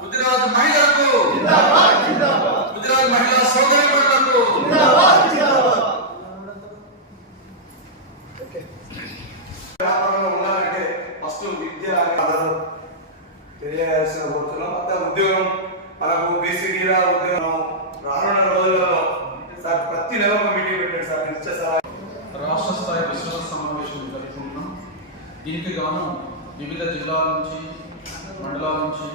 గుజరాత్ మహిళలకు గుజరాత్ మహిళా సోదరి ఉద్యోగం మనకు బీసీడీల ఉద్యోగం రానున్న ప్రతి నెల ఒక మీటింగ్ సార్ నిత్య సహాయం. రాష్ట్ర స్థాయి విశ్వాస సమావేశం జరుపుకుంటున్నాం దీనికి గాను వివిధ జిల్లాల నుంచి మండలాల నుంచి